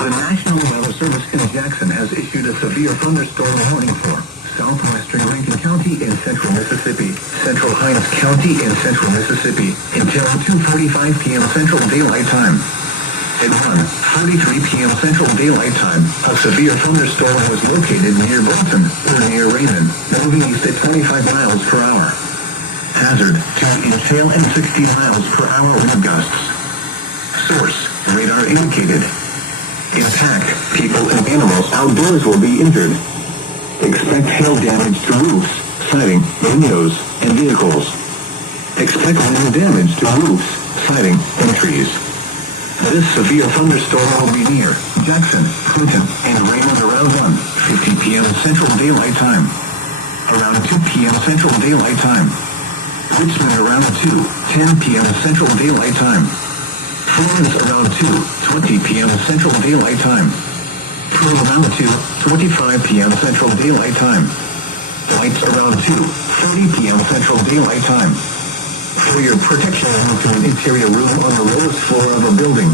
The National Weather Service in Jackson has issued a severe thunderstorm warning for southwestern Rankin County in central Mississippi, central Hinds County in central Mississippi, until 2:45 p.m. Central Daylight Time. At 1:43 p.m. Central Daylight Time, a severe thunderstorm was located near Bolton, or near Raymond, moving east at 25 miles per hour. Hazard, 2-inch hail and 60 miles per hour wind gusts. Source, radar indicated. Impact, people and animals outdoors will be injured. Expect hail damage to roofs, siding, windows, and vehicles. Expect wind damage to roofs, siding, and trees. This severe thunderstorm will be near Jackson, Clinton, and Raymond around 1:50 p.m. Central Daylight Time. Around 2 p.m. Central Daylight Time. Richmond around 2:10 p.m. Central Daylight Time. Florence around 2:20 p.m. Central Daylight Time. Pearl around 2:25 p.m. Central Daylight Time. Lights around 2:30 p.m. Central Daylight Time. For your protection, move to an interior room on the lowest floor of a building.